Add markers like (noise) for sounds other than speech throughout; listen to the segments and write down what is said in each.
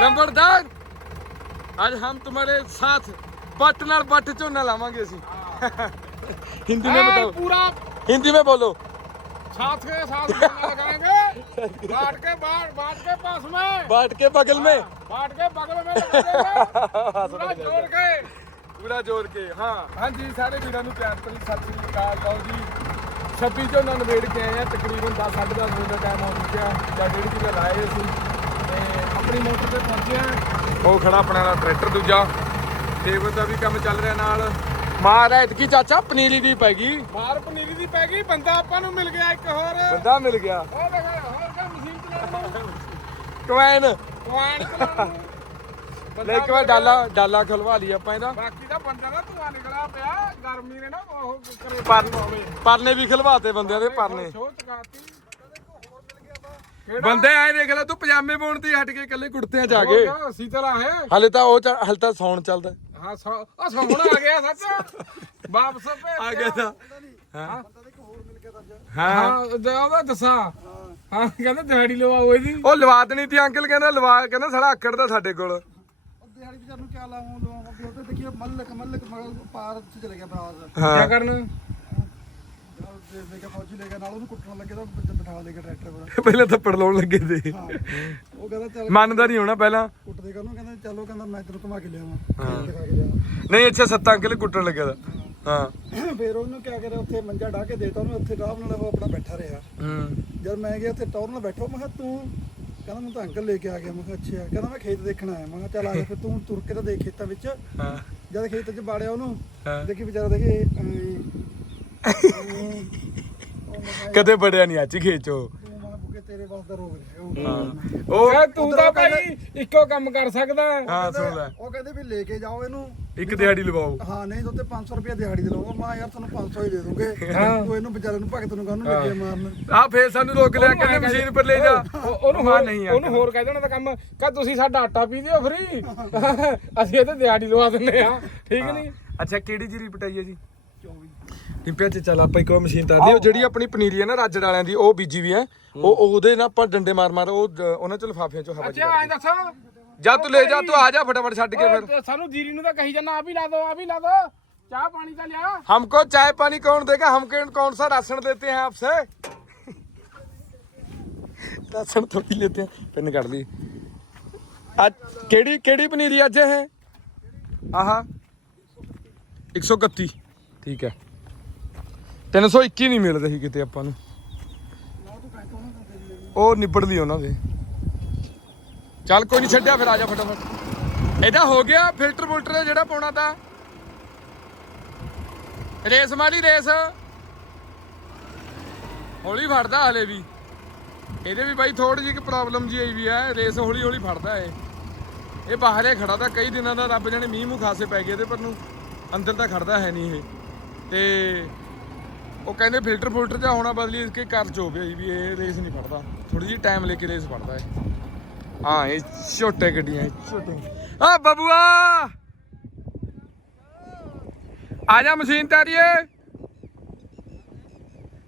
ਲੰਬੜਦਾਰ ਅੱਜ ਹਮ ਤੁਹਾਡੇ ਸਾਥ ਪੱਟ ਨਾਲ ਪੱਟ ਝੋਨਾ ਲਾਵਾਂਗੇ ਅਸੀਂ हिंदी में हाँ, बताओ पूरा हिंदी में बोलो साथ के साथ गाना लगाएंगे बाट के बाट बाट के पास में बाट के बगल में बाट के बगल में लगा देंगे पूरा जोड़ के ਪੂਰਾ ਜੋੜ ਕੇ ਹਾਂ ਹਾਂਜੀ ਸਾਰੇ ਵੀਰਾਂ ਨੂੰ ਪਿਆਰ ਭਰੀ ਸਤਿ ਸ੍ਰੀ ਅਕਾਲ ਲਓ ਜੀ 26 ਝੋਨਾ ਨਵੇੜ ਕੇ ਆਏ ਆ ਤਕਰੀਬਨ 10 10:30 ਵਜੇ ਦਾ ਟਾਈਮ ਹੋ ਚੁੱਕਿਆ ਜਾਂ ਡੇਢ ਕਿਲੇ ਲਾਏ ਸੀ ਤੇ ਆਪਣੀ ਮੋਟਰ ਤੇ ਪਹੁੰਚੇ ਆ ਉਹ ਖੜਾ ਆਪਣਾ ਵਾਲਾ ਟਰੈਕਟਰ ਦੂਜਾ। ਲੇਬਰ ਦਾ ਵੀ ਕੰਮ ਚੱਲ ਰਿਹਾ ਨਾਲ। ਮਾਰ ਐਤਕੀ ਚਾਚਾ ਪਨੀਰੀ ਦੀ ਪੈ ਗਈ। ਬਾਹਰ ਪਨੀਰੀ ਦੀ ਪੈ ਗਈ ਬੰਦਾ ਆਪਾਂ ਨੂੰ ਮਿਲ ਗਿਆ ਇੱਕ ਹੋਰ। ਬੰਦਾ ਮਿਲ ਗਿਆ। ਉਹ ਦੇਖ ਹੋਰ ਕਾ ਮਸ਼ੀਨ ਚਲਾਉਣ ਨੂੰ? ਕਵੈਨ ਕੁਆਨ ਚਲਾਉਣ ਨੂੰ? (laughs) ਲੈ ਇੱਕ ਵਾਰ ਡਾਲਾ ਡਾਲਾ ਖਲਵਾ ਲਈ ਆਪਾਂ ਇਹਦਾ। ਬਾਕੀ ਦਾ ਬੰਦਾ ਦਾ ਧੂਆ ਨਿਕਲਿਆ ਪਿਆ। ਗਰਮੀ ਨੇ ਨਾ ਉਹ ਕਰੇ ਪਰ ਪਰਨੇ ਵੀ ਖਲਵਾਤੇ ਬੰਦਿਆਂ ਦੇ ਪਰਨੇ। ਸ਼ੋਅ ਚਕਾਤੀ। ਬੰਦੇ ਆਏ ਦੇਖ ਲੈ ਤੂੰ ਪਜਾਮੇ ਪਾਉਣ ਤੇ ਹਟ ਕੇ ਇਕੱਲੇ ਕੁੜਤਿਆਂ ਚ ਆ ਗਏ। ਅਸੀਂ ਤਰ੍ਹਾਂ ਹੈ ਹਲੇ ਤਾਂ ਉਹ ਚ- ਹਲੇ ਤਾਂ ਸੌਣ ਚੱਲਦਾ। ਹਾਂ ਸੌ ਸੌਣ ਆ ਗਿਆ ਸੱਚ। ਵਾਪਸ ਭੇਜ ਆ ਗਿਆ ਤਾਂ। ਹਾਂ। ਹਾਂ। ਹਾਂ। ਉਹਦਾ ਦੱਸਾਂ। ਹਾਂ ਕਹਿੰਦਾ ਦਿਹਾੜੀ ਲਵਾਓ ਇਹਦੀ। ਉਹ ਲਵਾ ਦੇਣੀ ਤੀ ਅੰਕਲ ਕਹਿੰਦਾ ਲਵਾ ਕਹਿੰਦਾ ਸਾਡਾ ਅੱਖੜ ਦਾ ਸਾਡੇ ਕੋਲ। ਦਿਹਾੜੀ ਵਿਚਾਰ ਨੂੰ ਕਿਆ ਲਾਵਾਂ ਲੋਕਾਂ ਦੇ ਉੱਤੇ ਦੇਖੀਏ ਮੱਲਕ ਮੱਲਕ ਮਗਲ ਪਾਰ ਚ ਚਲੇ ਗਿਆ ਬਰਾਜ਼ ਕੀ ਹਾਂ। ਕਰਨ? ਦੇ ਦੇ ਕੇ ਫੌਜੀ ਲੈ ਗਿਆ ਨਾਲ ਉਹਨੂੰ ਕੁੱਟਣ ਲੱਗੇ ਤਾਂ ਵਿੱਚ ਬਿਠਾ ਲੈ ਕੇ ਟਰੈਕਟਰ ਪਰ ਪਹਿਲਾਂ ਥੱਪੜ ਲਾਉਣ ਲੱਗੇ ਤੇ। ਉਹ ਕਹਿੰਦਾ ਚੱਲ ਮੰਨਦਾ ਨਹੀਂ ਹੋਣਾ ਪਹਿਲਾਂ। ਕੁੱਟ ਦੇ ਉਹਨੂੰ ਕਹਿੰਦਾ ਚਲੋ ਕਹਿੰਦਾ ਮੈਂ ਤੈਨੂੰ ਘੁਮਾ ਕੇ ਲਿਆਵਾਂ। ਦਿਖਾ ਕੇ ਲਿਆਵਾਂ। ਨਹੀਂ ਅੱਛਾ ਸੱਤਾ ਅੰਕਲ ਕੁੱਟਣ ਲੱਗਿਆ ਦਾ ਹਾਂ। ਫਿਰ ਉਹਨੂੰ ਕਿਆ ਕਰਿਆ ਉੱਥੇ ਮੰਜਾ ਢਾ ਕੇ ਦੇਤਾ ਉਹਨੂੰ ਉੱਥੇ ਆਰਾਮ ਨਾਲ ਉਹ ਆਪਣਾ ਬੈਠਾ ਰਿਹਾ। ਹੂੰ। ਜਦ ਮੈਂ ਗਿਆ ਉੱਥੇ ਟੌਰ ਨਾਲ ਬੈਠੋ ਮੈਂ ਕਿਹਾ ਤੂੰ ਕਹਿੰਦਾ ਮੈਨੂੰ ਤਾਂ ਅੰਕਲ ਲੈ ਕੇ ਆ ਗਿਆ। ਮੈਂ ਕਿਹਾ ਅੱਛਾ। ਕਹਿੰਦਾ ਮੈਂ ਖੇਤ ਦੇਖਣ ਆਇਆ। ਮੈਂ ਕਿਹਾ ਚੱਲ ਆ ਜਾ ਫਿਰ ਤੂੰ ਤੁਰ ਕੇ ਤਾਂ ਦੇਖ ਖੇਤਾਂ ਵਿੱਚ। ਹਾਂ। ਜਦ ਖੇਤ 'ਚ ਬਾੜਿਆ ਉਹਨੂੰ ਹਾਂ। ਦੇਖੀ ਵਿਚਾਰਾ ਦੇਖੇ ਕਦੇ ਬੜਿਆ ਨਹੀਂ ਅੱਜ ਖੇਚੋ। ਤੂੰ ਤੇਰੇ ਵਾਸ ਦਾ ਰੋਗ ਰਿਹਾ ਉਹ ਹਾਂ। ਉਹ ਓਏ ਤੂੰ ਤਾਂ ਭਾਈ ਇੱਕੋ ਕੰਮ ਕਰ ਸਕਦਾ। ਹੈ। ਹਾਂ ਸੁਣ ਲੈ। ਉਹ ਕਹਿੰਦੇ ਵੀ ਲੈ ਕੇ ਜਾਓ ਇਹਨੂੰ। ਇੱਕ ਦਿਹਾੜੀ ਲਵਾਓ। ਹਾਂ ਨਹੀਂ ਤਾਂ ਤੇ 500 ਰੁਪਏ ਦਿਹਾੜੀ ਦੇ ਲਵਾਂਗਾ ਮੈਂ ਯਾਰ ਤੁਹਾਨੂੰ 500 ਹੀ ਦੇ ਦੂੰਗੇ। ਹਾਂ। ਤੂੰ ਇਹਨੂੰ ਵਿਚਾਰੇ ਨੂੰ ਭਗਤ ਨੂੰ ਕਾਹਨੂੰ ਲੱਗੇ ਮਾਰਨ? ਆ ਫੇਰ ਸਾਨੂੰ ਰੋਕ ਲਿਆ ਕਹਿੰਦੇ ਮਸ਼ੀਨ ਪਰ ਲੈ ਜਾ। ਉਹ- ਉਹਨੂੰ ਹਾਂ ਨਹੀਂ ਉਹਨੂੰ ਹੋਰ ਕਹਿ ਦੇਣਾ ਦਾ ਕੰਮ। ਕਹ ਤੁਸੀਂ ਸਾਡਾ ਆਟਾ ਪੀ ਦਿਓ ਫਰੀ ਅਸੀਂ ਇਹ ਤੇ ਦਿਹਾੜੀ ਲਵਾ ਦਿੰਦੇ ਆ ਠੀਕ ਨਹੀਂ? ਅੱਛਾ ਕਿਹੜੀ ਜੀਰੀ ਪਟਾਈ ਹੈ ਜੀ? 24 ਟਿੰਪਿਆ ਚ ਚੱਲ ਆਪਾਂ ਇੱਕ ਵਾਰ ਮਸ਼ੀਨ ਤਾਂ ਦੀ ਉਹ ਜਿਹੜੀ ਆਪਣੀ ਪਨੀਰੀ ਹੈ ਨਾ ਰਾਜੜ ਵਾਲਿਆਂ ਦੀ ਉਹ ਬੀਜੀ ਵੀ ਹੈ ਉਹ ਉਹਦੇ ਨਾਲ ਆਪਾਂ ਡੰਡੇ ਮਾਰ ਮਾਰ ਉਹ ਦ- ਉਹਨਾਂ ਚ ਲਫਾਫਿਆਂ ਚੋਂ ਹਵਾ ਅੱਛਾ ਐਂ ਦੱਸ ਜਾ ਤੂੰ ਲੈ ਜਾ ਤੂੰ ਆ ਜਾ ਫਟਾਫਟ ਛੱਡ ਕੇ ਫਿਰ ਓਏ, ਸਾਨੂੰ ਜੀਰੀ ਨੂੰ ਤਾਂ ਕਹੀ ਜਾਂਦਾ ਆ ਵੀ ਲਾ ਦੋ ਆ ਵੀ ਲਾ ਦੋ ਚਾਹ ਪਾਣੀ ਤਾਂ ਲਿਆ हमको चाय पानी कौन देगा हमको कौन सा राशन देते हैं आपसे राशन थोड़ी लेते हैं पेन काट ली आज केड़ी केड़ी पनीरी ਅੱਜ ਹੈ ਆਹਾ 131 ਠੀਕ ਹੈ 321 ਨਹੀਂ ਮਿਲ ਰਹੀ ਕਿਤੇ ਆਪਾਂ ਨੂੰ। ਉਹ ਨਿਬੜ ਲਈ ਉਹਨਾਂ ਦੇ। ਚੱਲ ਕੋਈ ਨਹੀਂ ਛੱਡਿਆ ਫਿਰ, ਆ ਜਾ ਫਟਾਫਟ। ਇਹਦਾ ਹੋ ਗਿਆ ਫਿਲਟਰ ਫੁਲਟਰ ਜਿਹੜਾ ਪਾਉਣਾ ਤਾਂ। ਰੇਸ ਮਾਰੀ, ਰੇਸ। ਹੌਲੀ ਫੜਦਾ ਹਲੇ ਵੀ। ਇਹਦੇ ਵੀ ਬਾਈ ਥੋੜੀ ਜਿਹੀ ਪ੍ਰੋਬਲਮ ਜੀ ਆਈ ਵੀ ਹੈ ਰੇਸ ਹੌਲੀ ਹੌਲੀ ਫੜਦਾ ਏ ਇਹ ਬਾਹਰੇ ਖੜਾ ਤਾਂ ਕਈ ਦਿਨਾਂ ਦਾ ਰੱਬ ਜਾਣੇ ਮੀਂਹ ਮੂੰਹ ਖਾਸੇ ਪੈ ਗਏ ਤੇ ਪਰ ਨੂੰ। ਅੰਦਰ ਤਾਂ ਖੜਦਾ ਹੈ ਨਹੀਂ ਇਹ। ਤੇ ਉਹ ਕਹਿੰਦੇ ਫਿਲਟਰ ਫੁਲਟਰ ਜਾਂ ਹੋਣਾ ਬਦਲੀ ਇਸਕੇ ਕਰ ਚ ਹੋ ਵੀ ਇਹ ਰੇਸ ਨਹੀਂ ਫੜਦਾ। ਥੋੜੀ ਜਿਹੀ ਟਾਈਮ ਲੈ ਕੇ ਰੇਸ ਫੜਦਾ ਹੈ ਹਾਂ ਇਹ ਛੋਟੇ ਗੱਡੀਆਂ ਛੋਟੇ। ਆ ਬਬੂਆ! ਆ ਜਾ ਮਸ਼ੀਨ ਤਾਰੀਏ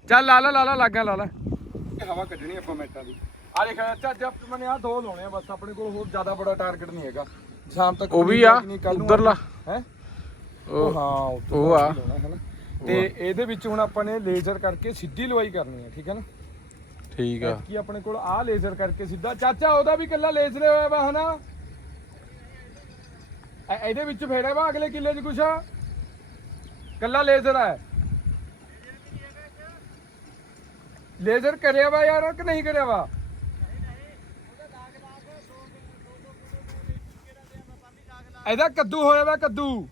ਚੱਲ ਲਾ ਲਾ ਲਾ ਲਾ ਲਾਗਾ ਲਾ ਲਾ। ਹਵਾ ਕੱਢਣੀ ਆਪਾਂ ਮੈਟਾਂ ਦੀ ਆ ਦੇਖ ਅੱਛਾ ਅੱਜ ਆਪਾਂ ਨੇ ਆ ਦੋ ਲਾਉਣੇ ਆ ਬਸ ਆਪਣੇ ਕੋਲ ਹੋਰ ਜ਼ਿਆਦਾ ਬੜਾ ਟਾਰਗੇਟ ਨਹੀਂ ਹੈਗਾ। ਸ਼ਾਮ ਤੱਕ ਉਹ ਵੀ ਆ, ਉੱਧਰਲਾ। ਹੈ? ਉਹ ਹਾਂ ਉਹ ਆ। ਹੈ ਤੇ ਇਹਦੇ ਵਿੱਚ ਹੁਣ ਆਪਾਂ ਨੇ ਲੇਜ਼ਰ ਕਰਕੇ ਸਿੱਧੀ ਲਵਾਈ ਕਰਨੀ ਹੈ ਠੀਕ ਹੈ ਨਾ? ਠੀਕ ਕੀ ਆਪਣੇ ਕੋਲ ਆ ਲੇਜ਼ਰ ਕਰਕੇ ਸਿੱਧਾ। ਚਾਚਾ ਉਹਦਾ ਵੀ ਕੱਲਾ ਲੇਜ਼ਰ ਹੋਇਆ ਵਾ ਹਨਾ? ਇਹ- ਇਹਦੇ ਵਿੱਚ ਫੇੜਿਆ ਵਾ ਅਗਲੇ ਕਿੱਲੇ 'ਚ ਕੁਛ? ਕੱਲਾ ਲੇਜ਼ਰ ਹੈ। ਲੇਜ਼ਰ ਕਰਿਆ ਵਾ ਯਾਰ ਕਿ ਨਹੀਂ ਕਰਿਆ ਵਾ? ਇਹਦਾ ਕੱਦੂ ਹੋਇਆ ਵਾ ਕੱਦੂ।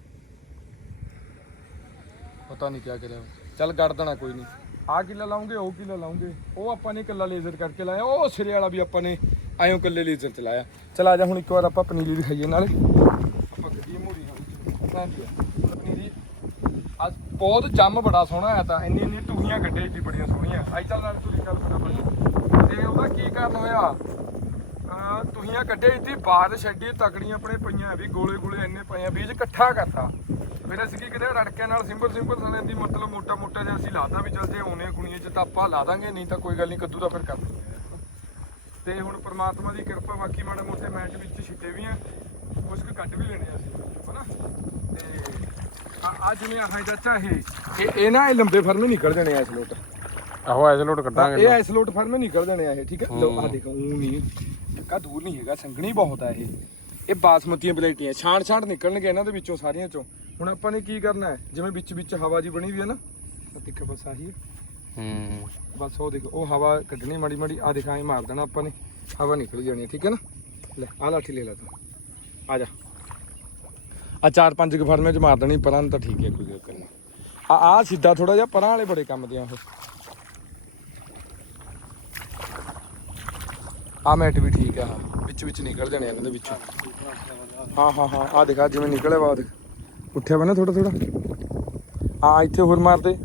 ਪਤਾ ਨਹੀਂ ਕਿਆ ਕਰਿਆ। ਚੱਲ ਗੜ ਦੇਣਾ ਕੋਈ ਨਹੀਂ। ਆ ਕਿੱਲਾ ਲਾਉਂਗੇ, ਉਹ ਕਿੱਲਾ ਲਾਉਂਗੇ? ਉਹ ਆਪਾਂ ਨੇ ਇਕੱਲਾ ਲੇਜ਼ਰ ਕਰਕੇ ਲਾਇਆ। ਉਹ ਸਿਰੇ ਵਾਲਾ ਵੀ ਆਪਾਂ ਨੇ ਆਇਓ ਕੱਲੇ ਲੇਜ਼ਰ ਚ ਲਾਇਆ। ਚਲ ਆ ਜਾ ਹੁਣ ਇੱਕ ਵਾਰ ਆਪਾਂ ਪਨੀਰੀ ਦਿਖਾਈਏ ਨਾਲੇ। ਆਪਾਂ ਗੱਡੀ ਮੋਰੀ ਹਾਂ ਪਨੀਰੀ। ਅੱਜ ਬਹੁਤ ਜੰਮ ਬੜਾ ਸੋਹਣਾ ਆਇਆ ਤਾਂ। ਇੰਨੀ ਇੰਨੀ ਟੂਹੀਆਂ ਕੱਢੇ ਜੀ ਬੜੀਆਂ ਸੋਹਣੀਆਂ। ਅੱਜ ਚੱਲ ਨਾਲ ਤੁਸੀਂ ਗੱਲ ਫਟਾਫਟ ਤੇ ਉਹਦਾ ਕੀ ਕਾਰਨ ਹੋਇਆ? ਅਹ ਤੁਹੀਆਂ ਕੱਢੇ ਇੱਥੇ ਬਾਅਦ ਛੱਡੀ, ਤਕੜੀਆਂ ਆਪਣੇ ਪਈਆਂ ਵੀ ਗੋਲੇ ਗੋਲੇ ਇੰਨੇ ਪਏ ਬੀਜ ਇਕੱਠਾ ਕਰਤਾ। ਫਿਰ ਅਸੀਂ ਕੀ ਕਿਤੇ ਰੜਕਿਆਂ ਨਾਲ ਸਿੰਪਲ ਸਿੰਪਲ ਸਣੇ ਦੀ ਮਤਲਬ ਮੋਟਾ ਮੋਟਾ ਜਿਹਾ ਅਸੀਂ ਲਾਤਾ ਵੀ ਚੱਲ ਜੇ ਆਉਣੇ ਖੁਣੀਏ ਚ ਤਾਂ ਆਪਾਂ ਲਾ ਦਾਂਗੇ ਨਹੀਂ ਤਾਂ ਕੋਈ ਗੱਲ ਨਹੀਂ ਕੱਦੂ ਦਾ ਫਿਰ ਕਰ ਤੇ ਹੁਣ ਪ੍ਰਮਾਤਮਾ ਦੀ ਕਿਰਪਾ ਬਾਕੀ ਮਾੜੇ ਮੋਟੇ ਮੈਚ ਵਿੱਚ ਛਿੱਟੇ ਵੀ ਆ। ਕੁਝ ਕੁ ਕੱਢ ਵੀ ਲੈਣੇ ਆ ਅਸੀਂ ਹਨਾ? ਤੇ ਆ ਆ ਜਿਵੇਂ ਆਹ ਚਾਚਾ ਇਹ ਇਹ ਇਹ ਨਾ ਇਹ ਲੰਬੇ ਫਰਮੇ ਨਿਕਲ ਜਾਣੇ ਆ ਇਸ ਲੋਟ। ਆਹੋ ਐਸੇ ਲੋਟ ਕੱਢਾਂਗੇ ਇਹ ਇਸ ਲੋਟ ਫਰਮੇ ਨਿਕਲ ਜਾਣੇ ਆ ਇਹ ਠੀਕ ਹੈ ਲੋ ਆ ਦੇਖੋ ਉਹ ਨਹੀਂ ਕਾ ਦੂਰ ਨਹੀਂ ਹੈਗਾ ਸੰਘਣੀ ਬਹੁਤ ਆ ਇਹ। ਇਹ ਬਾਸਮਤੀਆਂ ਵੈਰਾਈਟੀਆਂ ਛਾਂਟ ਛਾਂਟ ਨਿਕਲਣਗੇ ਇਹਨਾਂ ਦੇ ਵਿੱਚੋਂ ਸਾਰੀਆਂ ਚੋਂ। ਹੁਣ ਆਪਾਂ ਨੇ ਕੀ ਕਰਨਾ ਹੈ? ਜਿਵੇਂ ਵਿੱਚ ਵਿੱਚ ਹਵਾ ਜੀ ਬਣੀ ਵੀ ਹੈ ਨਾ ਆ ਦੇਖੋ ਬਸ ਆਹੀ ਹੈ। ਹੂੰ। ਬਸ ਉਹ ਦੇਖੋ ਉਹ ਹਵਾ ਕੱਢਣੀ ਮਾੜੀ ਮਾੜੀ ਆ ਦਿਖਾਏ ਮਾਰ ਦੇਣਾ ਆਪਾਂ ਨੇ। ਹਵਾ ਨਿਕਲ ਜਾਣੀ ਹੈ ਠੀਕ ਹੈ ਨਾ? ਲੈ ਆ ਲਾਠੀ ਲੈ ਲੈ ਤੂੰ। ਆ ਜਾ। ਆ ਚਾਰ ਪੰਜ ਕੁ ਫਰਮੇ ਚ ਮਾਰ ਦੇਣੀ ਪਰਾਂ ਨੂੰ ਤਾਂ ਠੀਕ ਹੈ ਕੋਈ ਗੱਲ ਨਹੀਂ। ਆ ਆ ਸਿੱਧਾ ਥੋੜਾ ਜਿਹਾ ਪਰਾਂ ਵਾਲੇ ਬੜੇ ਕੰਮ ਦੀਆਂ ਉਹ। ਆ ਮੈਟ ਵੀ ਠੀਕ ਆ ਵਿੱਚ ਵਿੱਚ ਨਿਕਲ ਜਾਣੇ ਆ ਕਹਿੰਦੇ ਵਿੱਚੋਂ। ਹਾਂ ਹਾਂ ਹਾਂ ਆ ਦੇਖਾ ਜਿਵੇਂ ਉਹ ਦੇਖ। ਉੱਠਿਆ ਵਾ ਨਾ ਥੋੜਾ ਥੋੜਾ ਹਾਂ, ਇੱਥੇ ਹੋਰ ਮਾਰਦੇ।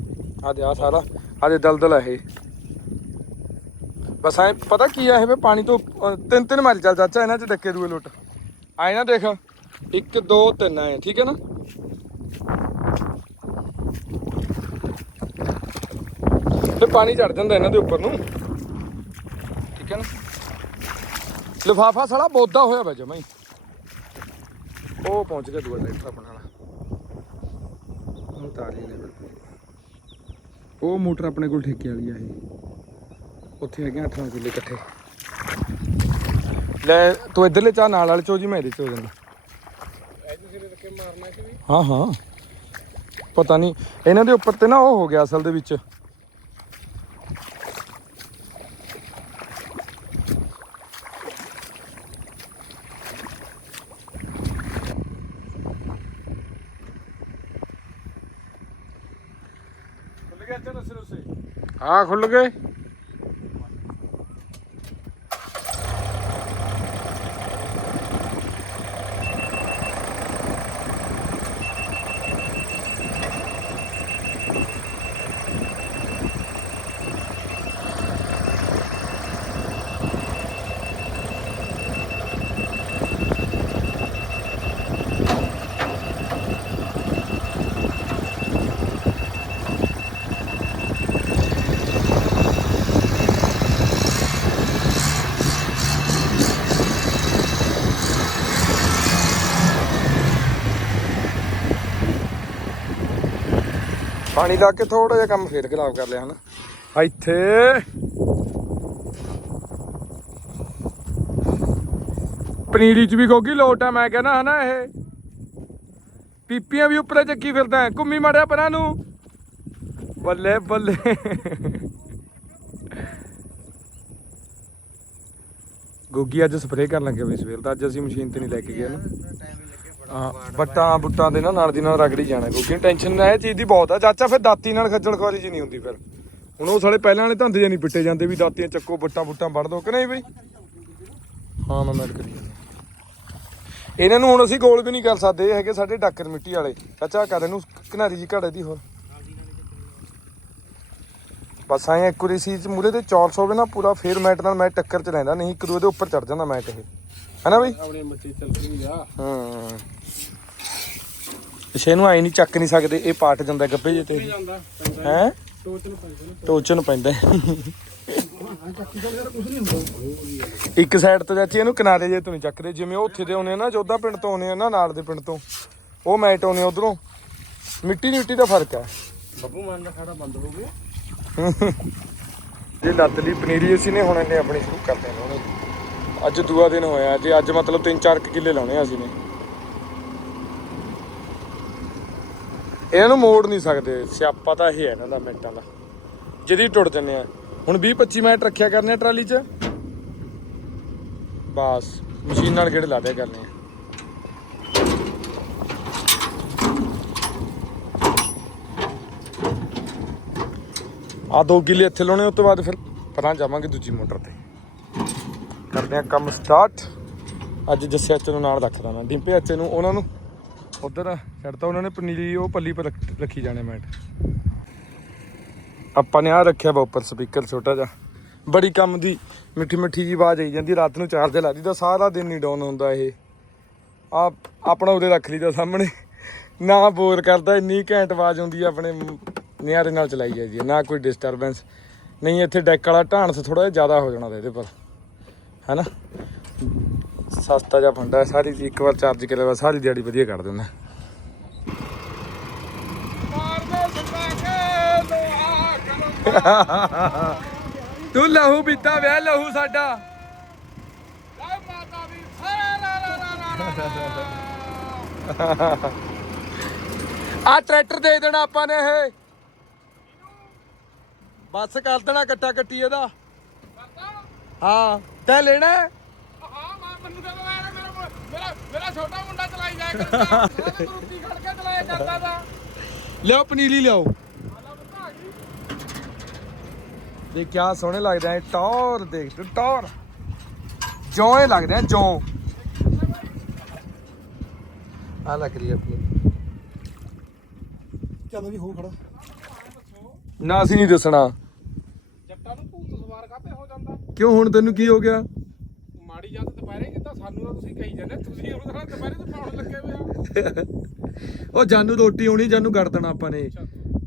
ਆ ਦੇ ਆ ਸਾਰਾ। ਆ ਦੇ ਦਲਦਲ ਆ ਇਹ। ਬਸ ਐ, ਪਤਾ ਕੀ ਆ ਇਹ ਵੇ ਪਾਣੀ ਤੋਂ ਤਿੰਨ ਤਿੰਨ ਮਾਰੀ ਚੱਲ ਚਾਚਾ, ਇਹਨਾਂ ਚ ਡੱਕੇ ਦੂਏ ਲੁੱਟ। ਆਏ ਨਾ ਦੇਖ 1 2 3 ਆਏ, ਠੀਕ ਹੈ ਨਾ? ਤੇ ਪਾਣੀ ਚੜ ਜਾਂਦਾ ਇਹਨਾਂ ਦੇ ਉੱਪਰ ਨੂੰ। ਠੀਕ ਹੈ ਨਾ? ਲਿਫਾਫਾ ਸਾਲਾ ਬੋਦਾ ਹੋਇਆ ਵਾ ਜਮਾ ਹੀ। ਉਹ ਪਹੁੰਚ ਗਿਆ ਦੂਆ ਟਰੈਕਟਰ ਆਪਣਾ ਵਾਲਾ ਉਹ ਨੇ ਬਿਲਕੁਲ। ਉਹ ਮੋਟਰ ਆਪਣੇ ਕੋਲ ਠੇਕੇ ਵਾਲੀ ਆ ਇਹ। ਉੱਥੇ ਹੈਗੇ 8 ਕਿੱਲੇ ਇਕੱਠੇ। ਲੈ, ਤੂੰ ਇਧਰਲੇ ਚਾਹ ਨਾਲ ਵਾਲੇ ਚੋ ਜੀ, ਮੈਂ ਇਹਦੇ ਚ ਹੋ ਜਾਂਦਾ। ਹਾਂ ਹਾਂ। ਪਤਾ ਨਹੀਂ, ਇਹਨਾਂ ਦੇ ਉੱਪਰ ਤੇ ਨਾ ਉਹ ਹੋ ਗਿਆ ਅਸਲ ਦੇ ਵਿੱਚ ਖੁੱਲ ਗਿਆ ਚਲੋ ਸਿਰ ਉਸੇ ਆ ਖੁੱਲ ਗਏ? ਪਾਣੀ ਲਾ ਕੇ ਥੋੜਾ ਜਿਹਾ ਕੰਮ ਫੇਰ ਖਰਾਬ ਕਰ ਲਿਆ ਹਨਾ। ਇੱਥੇ ਪਨੀਰੀ ਚ ਵੀ ਗੋਗੀ ਲੋਟ ਆ, ਮੈਂ ਕਹਿੰਦਾ ਹਨਾ ਇਹ। ਪੀਪੀਆਂ ਵੀ ਉੱਪਰੇ ਚੱਕੀ ਫਿਰਦਾ ਘੁੰਮੀ ਮਾਰਿਆ ਪਰਾਂ ਨੂੰ। ਬੱਲੇ ਬੱਲੇ। ਗੋਗੀ ਅੱਜ ਸਪਰੇਅ ਕਰਨ ਲੱਗੇ ਬਈ ਸਵੇਰ ਦਾ, ਅੱਜ ਅਸੀਂ ਮਸ਼ੀਨ ਤੇ ਨਹੀਂ ਲੈ ਕੇ ਗਏ ਨਾ ਹਾਂ ਬੱਟਾਂ ਬੁੱਟਾਂ ਦੇ ਨਾ ਨਾਲ ਦੀ ਨਾਲ ਰਗੜੀ ਜਾਣਾ ਕਿਉਂਕਿ ਟੈਨਸ਼ਨ ਇਹ ਚੀਜ਼ ਦੀ ਬਹੁਤ ਆ। ਚਾਚਾ ਫਿਰ ਦਾਤੀ ਨਾਲ ਖੱਜਲ ਖੁਆਰੀ ਜੀ ਨਹੀਂ ਹੁੰਦੀ ਫਿਰ। ਹੁਣ ਉਹ ਸਾਲੇ ਪਹਿਲਾਂ ਵਾਲੇ ਧੰਦੇ ਜਾਂ ਨਹੀਂ ਪਿੱਟੇ ਜਾਂਦੇ ਵੀ ਦਾਤੀਆਂ ਚੱਕੋ ਬੱਟਾਂ ਬੁੱਟਾਂ ਵੜ ਦੋ ਕਿ ਨਹੀਂ ਬਈ? ਹਾਂ ਮੈਂ ਮੈਡ ਕਰੀ ਇਹਨਾਂ ਨੂੰ ਹੁਣ ਅਸੀਂ ਗੋਲ ਵੀ ਨਹੀਂ ਕਰ ਸਕਦੇ ਇਹ ਹੈਗੇ ਸਾਡੇ ਡਾਕਰ ਮਿੱਟੀ ਵਾਲੇ। ਚਾਚਾ ਕਰ ਇਹਨੂੰ ਕਿਨਾਰੀ ਜੀ ਘੜੇ ਦੀ ਹੋਰ। ਬਸ ਐਂ ਐਕੂਰੇਸੀ ਚ ਮੂਰੇ ਤੇ ਚੌਰਸ ਹੋਵੇ ਨਾ ਪੂਰਾ ਫੇਰ ਮੈਟ ਨਾਲ ਮੈਟ ਟੱਕਰ ਚ ਲੈਂਦਾ ਨਹੀਂ ਇੱਕ ਦੂਏ ਦੇ ਉੱਪਰ ਚੜ ਜਾਂਦਾ ਮੈਟ ਇਹ ਹੈਨਾ ਬਈ? ਆਪਣੇ ਬੱਚੇ ਚੱਲ ਰਹੀ ਆ। ਹਾਂ। ਇਸੇ ਨੂੰ ਆਈ ਨਹੀਂ ਚੱਕ ਨਹੀਂ ਸਕਦੇ ਇਹ ਪਾਟ ਜਾਂਦਾ ਗੱਬੇ ਜੇ ਤੇ। ਜਾਂਦਾ ਪੈਂਦਾ ਹੈ। ਪੈਂਦਾ ਟੋਚਨ ਪੈਂਦਾ ਦਾ ਹੁੰਦਾ। ਇੱਕ ਸਾਈਡ ਤੋਂ ਚਾਚੀ ਇਹਨੂੰ ਕਿਨਾਰੇ ਜੇ ਤੋਂ ਨਹੀਂ ਚੱਕਦੇ ਜਿਵੇਂ ਉਹ ਉੱਥੇ ਦੇ ਆਉਨੇ ਨਾ ਜੋਧਾ ਪਿੰਡ ਤੋਂ ਆਉਨੇ ਆ ਨਾ ਨਾਲ ਦੇ ਪਿੰਡ ਤੋਂ। ਉਹ ਮੈਟ ਆਉਨੇ ਉਧਰੋਂ। ਮਿੱਟੀ ਦੀ ਮਿੱਟੀ ਦਾ ਫ਼ਰਕ ਹੈ। ਬੱਬੂ ਮਾਨ ਦਾ ਖਾੜਾ ਬੰਦ ਹੋ ਗਿਆ। ਜੇ ਲੱਤ ਲਈ ਪਨੀਰੀ ਅਸੀਂ ਨੇ ਹੁਣ ਇਹਨੇ ਆਪਣੀ ਸ਼ੁਰੂ ਕਰ ਦੇਣੀ ਉਹਨੇ ਅੱਜ ਦੂਆ ਦਿਨ ਹੋਇਆ ਤੇ ਅੱਜ ਮਤਲਬ 3-4 ਕਿੱਲੇ ਲਾਉਣੇ ਆ ਅਸੀਂ ਨੇ। ਇਹਨਾਂ ਨੂੰ ਮੋੜ ਨਹੀਂ ਸਕਦੇ, ਸਿਆਪਾ ਤਾਂ ਇਹ ਹੈ ਇਹਨਾਂ ਦਾ, ਮਿੰਟਾਂ ਦਾ। ਜਿਹਦੀ ਟੁੱਟ ਜੰਨੇ ਆ। ਹੁਣ 20-25 ਮਿੰਟ ਰੱਖਿਆ ਕਰਨੇ ਆ ਟਰਾਲੀ 'ਚ। ਬਸ, ਮਸ਼ੀਨ ਨਾਲ ਗੇੜੇ ਲਾ ਦਿਆ ਕਰਨੇ ਆ। ਆ ਦੋ ਕਿੱਲੇ ਇੱਥੇ ਲਾਉਣੇ ਉਸ ਤੋਂ ਬਾਅਦ ਫਿਰ ਪਰਾਂ ਜਾਵਾਂਗੇ ਦੂਜੀ ਮੋਟਰ ਤੇ। ਕਰਦੇ ਆ ਕੰਮ ਸਟਾਰਟ ਅੱਜ ਜੱਸੇ ਅੱਚੇ ਨੂੰ ਨਾਲ ਰੱਖਦਾ ਮੈਂ। ਡਿੰਪੇ ਅੱਚੇ ਨੂੰ, ਉਹਨਾਂ ਨੂੰ। ਉਧਰ ਛੱਡਤਾ ਉਹਨਾਂ ਨੇ ਪਨੀਰੀ, ਉਹ ਪੱਲੀ ਪਰ ਰੱਖੀ ਜਾਣੇ ਮੈਟ। ਆਪਾਂ ਨੇ ਆ ਰੱਖਿਆ ਵਾ ਉੱਪਰ ਸਪੀਕਰ ਛੋਟਾ ਜਿਹਾ। ਬੜੀ ਕੰਮ ਦੀ ਮਿੱਠੀ ਮਿੱਠੀ ਜੀ ਆਵਾਜ਼ ਆਈ ਜਾਂਦੀ, ਰਾਤ ਨੂੰ ਚਾਰਜ ਲਾ ਦੀਦਾ ਸਾਰਾ ਦਿਨ ਨਹੀਂ ਡਾਊਨ ਹੁੰਦਾ ਇਹ। ਆ ਆਪਣਾ ਉਹਦੇ ਰੱਖ ਲਈਦਾ ਸਾਹਮਣੇ। ਨਾ ਬੋਰ ਕਰਦਾ, ਇੰਨੀ ਘੈਂਟ ਆਵਾਜ਼ ਆਉਂਦੀ ਆ ਆਪਣੇ ਨਿਆਰੇ ਨਾਲ ਚਲਾਈ ਜਾਂਦੀ ਹੈ ਨਾ ਕੋਈ ਡਿਸਟਰਬੈਂਸ ਨਹੀਂ, ਇੱਥੇ ਡੈਕ ਵਾਲਾ ਢਾਂਸ ਥੋੜਾ ਜਿਹਾ ਜ਼ਿਆਦਾ ਹੋ ਜਾਣਾ ਇਹਦੇ ਪਰ। ਹੈਨਾ? ਸਸਤਾ ਜਿਹਾ ਫੰਡਾ ਸਾਰੀ ਦੀ ਇੱਕ ਵਾਰ ਚਾਰਜ ਕਰ ਵਾ ਸਾਰੀ ਦਿਹਾੜੀ ਵਧੀਆ ਕੱਢ ਦਿੰਦਾ ਮਾਰ ਤੂੰ ਲਹੂ ਪੀਤਾ ਵਿਆਹ ਲਹੂ ਸਾਡਾ। ਜੈ ਮਾਤਾ ਦੀ ਸੇ ਲਾ ਲਾ ਲਾ ਲਾ ਲਾ ਆ ਟਰੈਕਟਰ ਦੇ ਦੇਣਾ ਆਪਾਂ ਨੇ ਇਹ। ਬਸ ਕਰ ਦੇਣਾ ਕੱਟਾ ਕੱਟੀ ਇਹਦਾ। ਹਾਂ। ਤੈ ਲੈਣਾ ਹੈ? ਹਾਂ ਮੈਂ ਮੈਨੂੰ ਤਾਂ ਮੇਰਾ ਮੇਰਾ ਮੇਰਾ ਮੇਰਾ ਛੋਟਾ ਮੁੰਡਾ ਚਲਾਈ ਜਾਇਆ ਕਰਦਾ। ਉਹ ਤਾਂ ਰੋਟੀ ਖੜ ਕੇ ਚਲਾਇਆ ਕਰਦਾ ਤਾ। ਲਿਆਓ ਪਨੀਰੀ ਲਿਆਓ। ਆਲਾ ਬੱਤਾ ਆ ਗਈ ਤੇ ਕਿਆ ਸੋਹਣੇ ਲੱਗਦੇ ਆ ਟੌਰ ਦੇਖ ਟੌਰ। ਜੋਂ ਲੱਗਦੇ ਆ ਜੋਂ। ਆ ਲੱਗ ਰਹੀ ਆ ਆਪਣੀ। ਚੱਲ ਵੀ ਹੋ ਖੜਾ। ਨਾ ਅਸੀਂ ਨਹੀਂ ਦੱਸਣਾ। ਜੱਟਾਂ ਨੂੰ ਭੂਤ ਸਵਾਰ ਕਾਤੇ ਹੋ ਜਾਂਦਾ? ਕਿਉਂ ਹੁਣ ਤੈਨੂੰ ਕੀ ਹੋ ਗਿਆ? ਮਾੜੀ ਜੱਤ ਦੁਪਹਿਰੇ ਜਿੱਦਾਂ ਸਾਨੂੰ ਤਾਂ ਤੁਸੀਂ ਕਹੀ ਜਾਂਦੇ ਤੁਸੀਂ ਉਹਨਾਂ ਨਾਲ ਦੁਪਹਿਰੇ ਤੇ ਪਾਉਣ ਲੱਗੇ ਹੋਏ ਆ ਉਹ ਜਾਨੂ ਰੋਟੀ ਹੋਣੀ ਜਾਨੂ ਦੇਣਾ ਆਪਾਂ ਨੇ।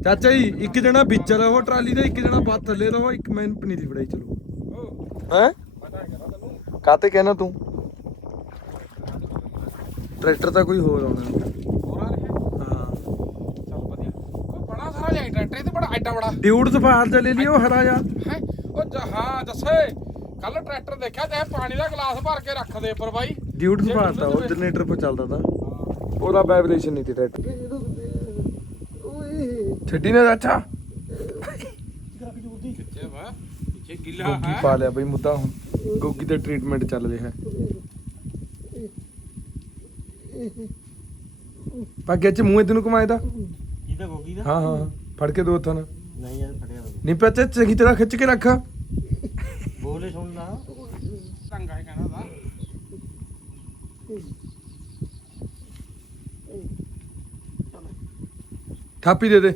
ਚਾਚਾ ਜੀ ਇੱਕ ਜਣਾ ਵਿੱਚ ਰਹੋ ਟਰਾਲੀ ਦੇ ਇੱਕ ਜਣਾ ਬਾਹਰ ਥੱਲੇ ਰਹੋ ਇੱਕ ਮੈਨੂੰ ਪਨੀਰੀ ਫੜਾਈ ਚਲੋ। ਹੈ? ਕਾਤੇ ਕਹਿਣਾ ਤੂੰ? ਟਰੈਕਟਰ ਤਾਂ ਕੋਈ ਹੋਰ ਆਉਣਾ ਹੋਰ ਆ ਰਿਹਾ ਹਾਂ ਚੱਲ ਵਧੀਆ ਸਾਰਾ ਲਿਆਈ ਟਰੈਕਟਰ ਇਹ ਤੇ ਬੜਾ ਐਡਾ ਬੜਾ। ਡਿਊਟ ਸਫਾਰ ਚ ਲੈ ਲਿਓ ਹਰਾ ਜਾ ਹੈ ਉਹ ਜ- ਹਾਂ ਦੱਸੇ ਕੱਲ ਟਰੈਕਟਰ ਦੇਖਿਆ ਤੇ ਪਾਣੀ ਦਾ ਗਲਾਸ ਭਰ ਕੇ ਰੱਖ ਦੇ ਉੱਪਰ ਬਾਈ। ਡਿਊਟ ਸਫਾਰ ਤਾਂ ਉਹ ਜਨਰੇਟਰ ਪਰ ਚੱਲਦਾ ਤਾਂ। ਉਹਦਾ ਵਾਈਬ੍ਰੇਸ਼ਨ ਨਹੀਂ ਸੀ ਟਰੈਕਟਰ। ਛੱਡੀ ਨਾ ਚਾਚਾ। ਕਿੱਥੇ ਵਾ? ਪਿੱਛੇ ਗਿੱਲਾ ਗੋਗੀ ਪਾ ਲਿਆ ਬਈ ਮੁੱਦਾ ਹੁਣ। ਗੋਗੀ ਦਾ ਟ੍ਰੀਟਮੈਂਟ ਚੱਲ ਰਿਹਾ ਹੈ। ਪੱਗੇ ਚ ਮੂੰਹ ਤੈਨੂੰ ਕਮਾਏ ਦਾ। ਕਿਹਦਾ ਗੋਗੀ ਦਾ। ਹਾਂ ਹਾਂ। ਫੜ ਕੇ ਦੋ ਹੱਥਾਂ ਨਾਲ। ਨਹੀਂ ਯਾਰ ਫੜਿਆ। ਨਹੀਂ ਪੱਤੇ ਚੰਗੀ ਤਰ੍ਹਾਂ ਖਿੱਚ ਕੇ ਰੱਖ। ਬੋਲੇ ਸੁਣਨਾ ਚੰਗਾ ਹੈ ਕਹਿੰਦਾ ਦਾ ਥਾਪੀ ਦੇ ਦੇ।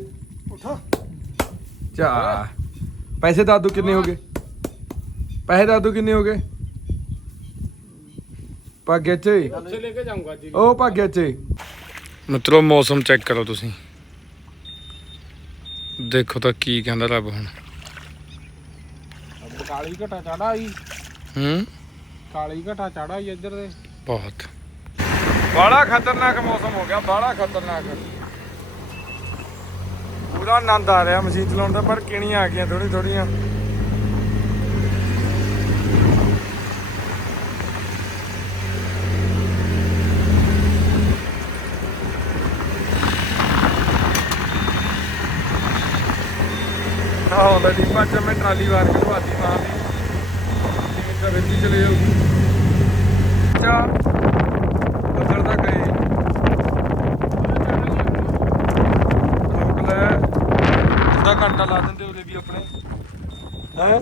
ਉਠਾ। ਚਾ ਪੈਸੇ ਦਾਦੂ ਕਿੰਨੇ ਹੋ ਗਏ? ਪੈਸੇ ਦਾਦੂ ਕਿੰਨੇ ਹੋ ਗਏ? ਭਾਗਿਆ ਚ ਉੱਥੇ ਲੈ ਕੇ ਜਾਊਂਗਾ ਜੀ ਉਹ ਭਾਗਿਆ ਚ ਮਿੱਤਰੋ ਮੌਸਮ ਚੈੱਕ ਕਰੋ ਤੁਸੀਂ। ਦੇਖੋ ਤਾਂ ਕੀ ਕਹਿੰਦਾ ਰੱਬ ਹੁਣ। ਕਾਲੀ ਘਟਾ ਚੜਾ ਆਈ ਹੂੰ? ਕਾਲੀ ਘਟਾ ਚੜਾ ਆਈ ਇੱਧਰ ਦੇ ਬਹੁਤ। ਬੜਾ ਖਤਰਨਾਕ ਮੌਸਮ ਹੋ ਗਿਆ ਬੜਾ ਖਤਰਨਾਕ। ਪੂਰਾ ਆਨੰਦ ਆ ਰਿਹਾ ਮਸ਼ੀਨ ਚਲਾਉਣ ਦਾ ਪਰ ਕਿਣੀਆਂ ਆ ਗਈਆਂ ਥੋੜੀ ਥੋੜੀਆਂ ਨਾ ਹੁੰਦਾ ਡੀਪਾ ਚ ਮੈਂ ਟਰਾਲੀ ਵਾਰ ਕੇ ਭਾਤੀ ਮਾਰ ਦੀ ਜਿਵੇਂ ਤਾਂ ਵਿੱਚੀ ਚਲੇ ਜਾਊਗੀ ਚਾ ਬੱਦਲ ਤਾਂ ਗਏ। ਰੋਕ ਲੈ। ਅੱਧਾ ਘੰਟਾ ਲਾ ਦਿੰਦੇ ਉਹਦੇ ਵੀ ਆਪਣੇ। ਹੈ?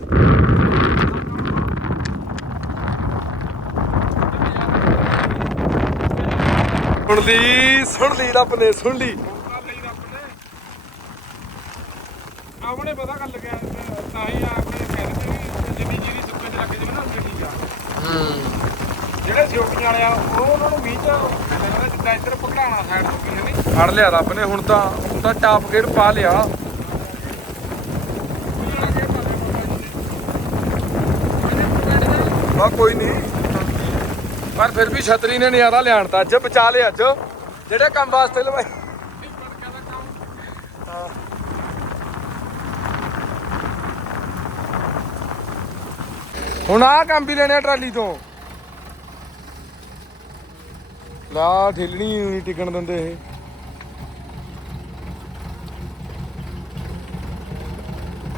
ਸੁਣ ਲਈ ਸੁਣ ਲਈ, ਰੱਬ ਨੇ ਸੁਣ ਲਈ ਆਪਣੇ ਪਤਾ ਕਰ ਲੱਗਿਆ ਤਾਂ ਹੀ ਆਪਣੇ ਕਹਿੰਦੇ ਵੀ ਜਿੰਨੀ ਜੀਰੀ ਸੁੱਕੇ ਚ ਲੱਗ ਜਾਵੇ ਨਾ ਉਨੀ ਜਾ ਜਿਹੜੇ ਸਿਓਕੀਆਂ ਉਹ ਉਹਨਾਂ ਨੂੰ ਮੀਂਹ ਚ ਲੱਗਦਾ ਜਿੱਦਾਂ ਇੱਧਰ ਪਕੜਾਣਾ ਸਾਈਡ ਤੋਂ ਕੀ ਨਹੀਂ ਫੜ ਲਿਆ ਰੱਬ ਨੇ, ਹੁਣ ਤਾਂ ਹੁਣ ਤਾਂ ਟਾਪ ਗੇਅਰ ਪਾ ਲਿਆ। ਆ ਕੋਈ ਨਹੀਂ ਪਰ ਫਿਰ ਵੀ ਛਤਰੀ ਨੇ ਨਜ਼ਾਰਾ ਲਿਆਣ ਤਾਂ ਅੱਜ ਬਚਾ ਲਿਆ, ਅੱਜ। ਜਿਹੜੇ ਕੰਮ ਵਾਸਤੇ ਲਵਾਈ ਹੁਣ ਆਹ ਕੰਮ ਵੀ ਲੈਣੇ ਆ ਟਰਾਲੀ ਤੋਂ। ਲਾ ਠੇਲਣੀ ਨਹੀਂ ਟਿਕਣ ਦਿੰਦੇ ਇਹ।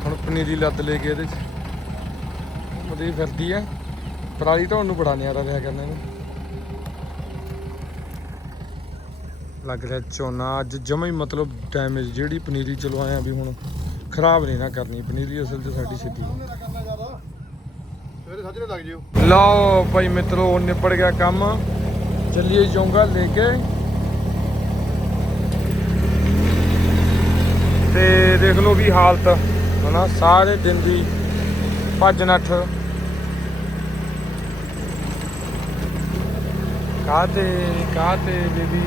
ਹੁਣ ਪਨੀਰੀ ਲੱਦ ਲੈ ਕੇ ਇਹਦੇ ਚ। ਉਹਦੀ ਫਿਰਦੀ ਆ। ਪਰਾਲੀ ਢੋਣ ਨੂੰ ਬੜਾ ਨਿਆਰਾ ਰਿਹਾ ਕਰਨਾ ਇਹਨੂੰ। ਲੱਗ ਰਿਹਾ ਝੋਨਾ। ਅੱਜ ਜਮਾ ਹੀ ਮਤਲਬ ਡੈਮੇਜ ਜਿਹੜੀ ਪਨੀਰੀ ਚਲਵਾਇਆ ਵੀ ਹੁਣ ਖਰਾਬ ਨਹੀਂ ਨਾ ਕਰਨੀ। ਪਨੀਰੀ ਅਸਲ 'ਚ ਸਾਡੀ ਸਿੱਧੀ ਲਓ ਭਾਈ ਮਿੱਤਰੋ ਨਿਪੜ ਗਿਆ ਕੰਮ। ਚੱਲੀਏ ਜੋਂਗਾ ਲੈ ਕੇ। ਤੇ ਦੇਖ ਲਓ ਵੀ ਹਾਲਤ, ਹਨਾ, ਸਾਰੇ ਦਿਨ ਦੀ ਭੱਜ ਨੱਠ। ਕਾਤੇ ਕਾਤੇ ਬੇਬੀ?